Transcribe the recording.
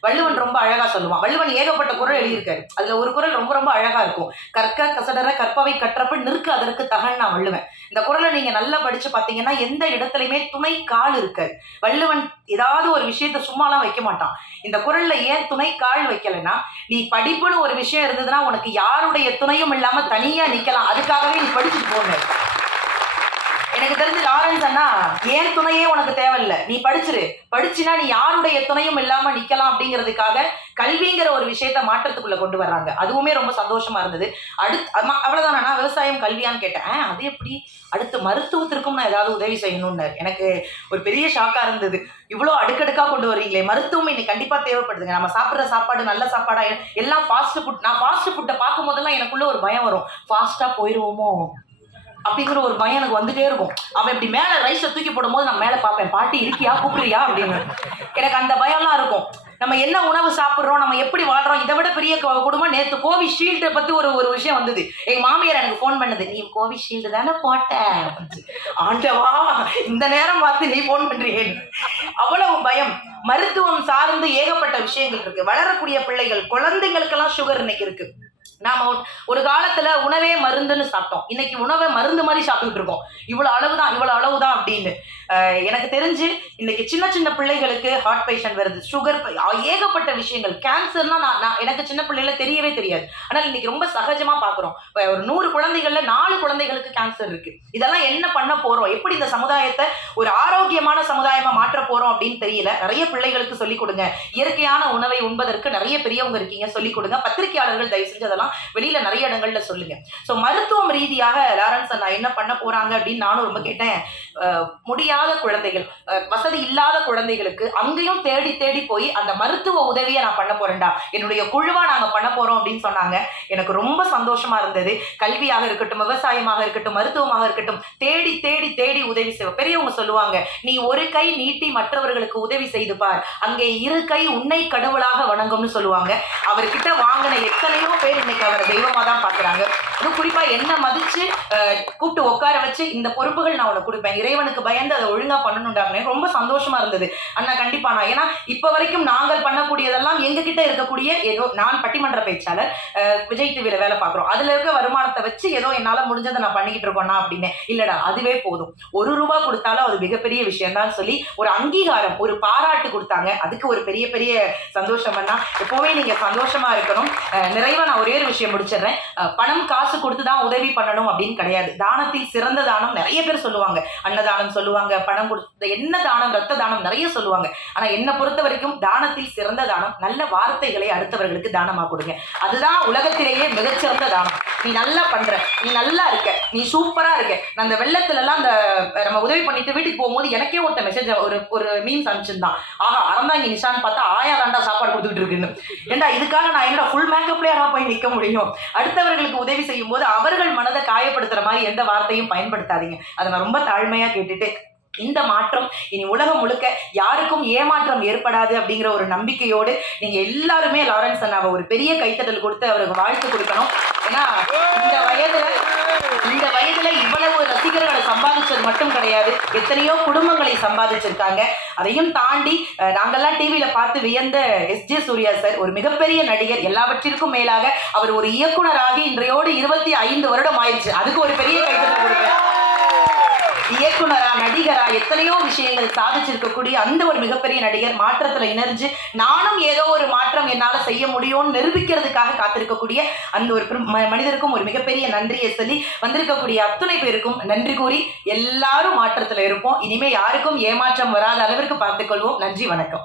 வள்ளுவன் ரொம்ப அழகா சொல்லுவான். வள்ளுவன் ஏகப்பட்ட குரல் எழுதியிருக்காரு. அதுல ஒரு குரல் ரொம்ப ரொம்ப அழகா இருக்கும். கற்க கசடர கற்பவை கற்றப்ப நிற்க அதற்கு தகன் நான் வள்ளுவன். இந்த குரலை நீங்க நல்லா படிச்சு பாத்தீங்கன்னா எந்த இடத்துலயுமே துணை கால் இருக்காது. வள்ளுவன் ஏதாவது ஒரு விஷயத்த சும்மாலாம் வைக்க மாட்டான். இந்த குரல்ல ஏன் துணை கால் வைக்கலைன்னா நீ படிப்புன்னு ஒரு விஷயம் இருந்ததுன்னா உனக்கு யாருடைய துணையும் இல்லாம தனியா நிக்கலாம். அதுக்காகவே நீ படிச்சுட்டு போன எனக்கு தெரிஞ்சு லாரன்ஸ் அண்ணா ஏன் துணையே உனக்கு தேவையில்லை? நீ படிச்சிரு. படிச்சுனா நீ யாருடைய துணையும் இல்லாம நிக்கலாம் அப்படிங்கிறதுக்காக கல்விங்கிற ஒரு விஷயத்த மாற்றத்துக்குள்ள கொண்டு வர்றாங்க. அதுவுமே ரொம்ப சந்தோஷமா இருந்தது. அடுத்து அவ்வளவுதானா விவசாயம் கல்வியான்னு கேட்டேன். அது எப்படி? அடுத்து மருத்துவத்திற்கும் நான் ஏதாவது உதவி செய்யணும்னு எனக்கு ஒரு பெரிய ஷாக்கா இருந்தது. இவ்வளோ அடுக்கடுக்கா கொண்டு வர்றீங்களே. மருத்துவம் இன்னைக்கு கண்டிப்பா தேவைப்படுதுங்க. நம்ம சாப்பிட்ற சாப்பாடு நல்ல சாப்பாடா எல்லாம் ஃபாஸ்ட் ஃபுட் நான் ஃபாஸ்ட் ஃபுட்டை பார்க்கும் போதெல்லாம் எனக்குள்ள ஒரு பயம் வரும். ஃபாஸ்டா போயிடுவோமோ அப்படிங்கிற ஒரு பயம் எனக்கு வந்துட்டே இருக்கும். அவன் இப்படி மேலே ரைஸை தூக்கி போடும்போது நான் மேலே பார்ப்பேன். பாட்டி இருக்கியா? கூப்பிடுறியா? அப்படின்னு. எனக்கு அந்த பயம்லாம் இருக்கும். நம்ம என்ன உணவு சாப்பிட்றோம் நம்ம எப்படி வாழ்றோம் இதை விட பெரிய குடும்பம் நேற்று கோவிஷீல்டை பற்றி ஒரு ஒரு விஷயம் வந்தது. எங்கள் மாமியார் எனக்கு ஃபோன் பண்ணது நீ கோவிஷீல்டு தானே போட்ட? ஆண்டவா இந்த நேரம் பார்த்து நீ ஃபோன் பண்ணுறியே அவ்வளவு பயம். மருத்துவம் சார்ந்து ஏகப்பட்ட விஷயங்கள் இருக்கு. வளரக்கூடிய பிள்ளைகள் குழந்தைங்களுக்கெல்லாம் சுகர் இன்னைக்கு இருக்கு. நாம ஒரு- காலத்துல உணவே மருந்துன்னு சாப்பிட்டோம். இன்னைக்கு உணவை மருந்து மாதிரி சாப்பிட்டுட்டு இருக்கோம். இவ்வளவு அளவுதான் இவ்வளவு அளவுதான் அப்படின்னு. எனக்கு தெரிஞ்சு இன்னைக்கு சின்ன சின்ன பிள்ளைகளுக்கு ஹார்ட் பேஷண்ட் வருது. சுகர் ஏகப்பட்ட விஷயங்கள். கேன்சர்னா நான் நான் எனக்கு சின்ன பிள்ளைகள தெரியவே தெரியாது. ஆனால் இன்னைக்கு ரொம்ப சகஜமா பாக்குறோம். ஒரு நூறு குழந்தைகள்ல நாலு குழந்தைகளுக்கு கேன்சர் இருக்கு. இதெல்லாம் என்ன பண்ண போறோம்? எப்படி இந்த சமுதாயத்தை ஒரு ஆரோக்கியமான சமுதாயமா மாற்ற போறோம் அப்படின்னு தெரியல. நிறைய பிள்ளைகளுக்கு சொல்லிக் கொடுங்க. இயற்கையான உணவை உண்பதற்கு நிறைய பெரியவங்க இருக்கீங்க. சொல்லிக் கொடுங்க. பத்திரிகையாளர்கள் தயவு செஞ்சு அப்படின்றதெல்லாம் வெளியில நிறைய இடங்கள்ல சொல்லுங்க. ஸோ மருத்துவம் ரீதியாக எல்லாரும் லாரன்ஸ் நான் என்ன பண்ண போறாங்க அப்படின்னு நானும் ரொம்ப கேட்டேன். முடியாத குழந்தைகள் வசதி இல்லாத குழந்தைகளுக்கு அங்கேயும் தேடி தேடி போய் அந்த மருத்துவ உதவியை நான் பண்ண போறேன்டா. என்னுடைய குழுவா நாங்க பண்ண போறோம் அப்படின்னு சொன்னாங்க. எனக்கு ரொம்ப சந்தோஷமா இருந்தது. கல்வியாக இருக்கட்டும் விவசாயமாக இருக்கட்டும் மருத்துவமாக இருக்கட்டும் தேடி தேடி தேடி உதவி செய்வோம் பெரியவங்க சொல்லுவாங்க நீ ஒரு கை நீட்டி மற்றவர்களுக்கு உதவி செய்து பார். அங்கே இரு கை உன்னை கடவுளாக வணங்கும்னு சொல்லுவாங்க. அவர்கிட்ட வாங்கின எத்தனையோ பேர் இன்னைக்கு அவரை தெய்வமா தான் பாக்குறாங்க. அதுவும் குறிப்பா என்ன மதிச்சு கூப்பிட்டு உட்கார வச்சு இந்த பொறுப்புகள் நான் உனக்கு கொடுப்பேன். இறைவனுக்கு பயந்து அதை ஒழுங்கா பண்ணணுண்டாங்க ரொம்ப சந்தோஷமா இருந்தது. அண்ணா கண்டிப்பா நான் ஏன்னா இப்ப வரைக்கும் நாங்கள் பண்ணக்கூடியதெல்லாம் எங்க கிட்ட இருக்கக்கூடிய ஏதோ நான் பட்டிமன்ற பேச்சாளர் விஜய் டிவியில வேலை பார்க்குறோம். அதுல இருக்க வருமானத்தை வச்சு ஏதோ என்னால முடிஞ்சதை நான் பண்ணிக்கிட்டு இருக்கோம்னா அப்படின்னு. இல்லடா அதுவே போதும். ஒரு ரூபா கொடுத்தாலும் அது மிகப்பெரிய விஷயம் தான் சொல்லி ஒரு அங்கீகாரம் ஒரு பாராட்டு கொடுத்தாங்க. அதுக்கு ஒரு பெரிய பெரிய சந்தோஷம் பண்ணா எப்பவுமே நீங்க சந்தோஷமா இருக்கணும். நிறைவா நான் ஒரே ஒரு விஷயம் முடிச்சிடுறேன். பணம் காசு கொடுத்து தான் உதவி பண்ணணும் அப்படின்னு கிடையாது. தானத்தில் சிறந்த தானம் நிறைய பேர் சொல்லுவாங்க. அன்னதானம் சொல்லுவாங்க பணம் கொடுத்த என்ன தானம் ரத்த தானம் நிறைய சொல்லுவாங்க. ஆனா என்னை பொறுத்த வரைக்கும் தானத்தில் சிறந்த தானம் நல்ல வார்த்தைகளை அடுத்தவர்களுக்கு தானமா கொடுங்க. அதுதான் உலகத்திலேயே மிகச்சிறந்த தானம். நீ நல்லா பண்ற நீ நல்லா இருக்க நீ சூப்பரா இருக்க. நான் அந்த வெள்ளத்துல எல்லாம் அந்த நம்ம உதவி பண்ணிட்டு வீட்டுக்கு போகும்போது எனக்கே ஒருத்த மெசேஜ் ஒரு ஒரு மீன்ஸ் அனுப்பிச்சிருந்தான். ஆஹா அறந்தாங்க நிஷான் பார்த்தா ஆயா தாண்டா சாப்பாடு கொடுத்துட்டு இருக்குன்னு. ஏண்டா இதுக்காக நான் என்னடா ஃபுல் மேக்கப்லேயே போய் நிற்க முடியும்? அடுத்தவர்களுக்கு உதவி செய்யும் போது அவர்கள் மனதை காயப்படுத்துற மாதிரி எந்த வார்த்தையும் பயன்படுத்தாதீங்க. அதை நான் ரொம்ப தாழ்மையா கேட்டுட்டு இந்த மாற்றம் இனி உலகம் முழுக்க யாருக்கும் ஏமாற்றம் ஏற்படாது அப்படிங்கிற ஒரு நம்பிக்கையோடு நீங்க எல்லாருமே லாரன்ஸ் அண்ணாவை ஒரு பெரிய கைத்தட்டல் கொடுத்து அவருக்கு வாழ்த்து கொடுக்கணும். ஏன்னா இந்த வயதுல இந்த வயதுல இவ்வளவு ரசிகர்களை சம்பாதிச்சது மட்டும் கிடையாது. எத்தனையோ குடும்பங்களை சம்பாதிச்சிருக்காங்க. அதையும் தாண்டி நாங்கள்லாம் நாங்கெல்லாம் டிவியில பார்த்து வியந்த எஸ். ஜே. சூர்யா சார் ஒரு மிகப்பெரிய நடிகர். எல்லாவற்றிற்கும் மேலாக அவர் ஒரு இயக்குனராகி இன்றையோடு இருபத்தி ஐந்து வருடம் ஆயிடுச்சு. அதுக்கு ஒரு பெரிய கைத்தட்டல் கொடுக்குறேன். இயக்குனரா நடிகரா எத்தனையோ விஷயங்கள் சாதிச்சிருக்கக்கூடிய அந்த ஒரு மிகப்பெரிய நடிகர் மாற்றத்துல இணைஞ்சு நானும் ஏதோ ஒரு மாற்றம் என்னால செய்ய முடியும்னு நிரூபிக்கிறதுக்காக காத்திருக்கக்கூடிய அந்த ஒரு ம- மனிதருக்கும் ஒரு மிகப்பெரிய நன்றியை சொல்லி வந்திருக்கக்கூடிய அத்துணை பேருக்கும் நன்றி கூறி எல்லாரும் மாற்றத்துல இருப்போம். இனிமே யாருக்கும் ஏமாற்றம் வராத அளவிற்கு பார்த்துக்கொள்வோம் நன்றி வணக்கம்.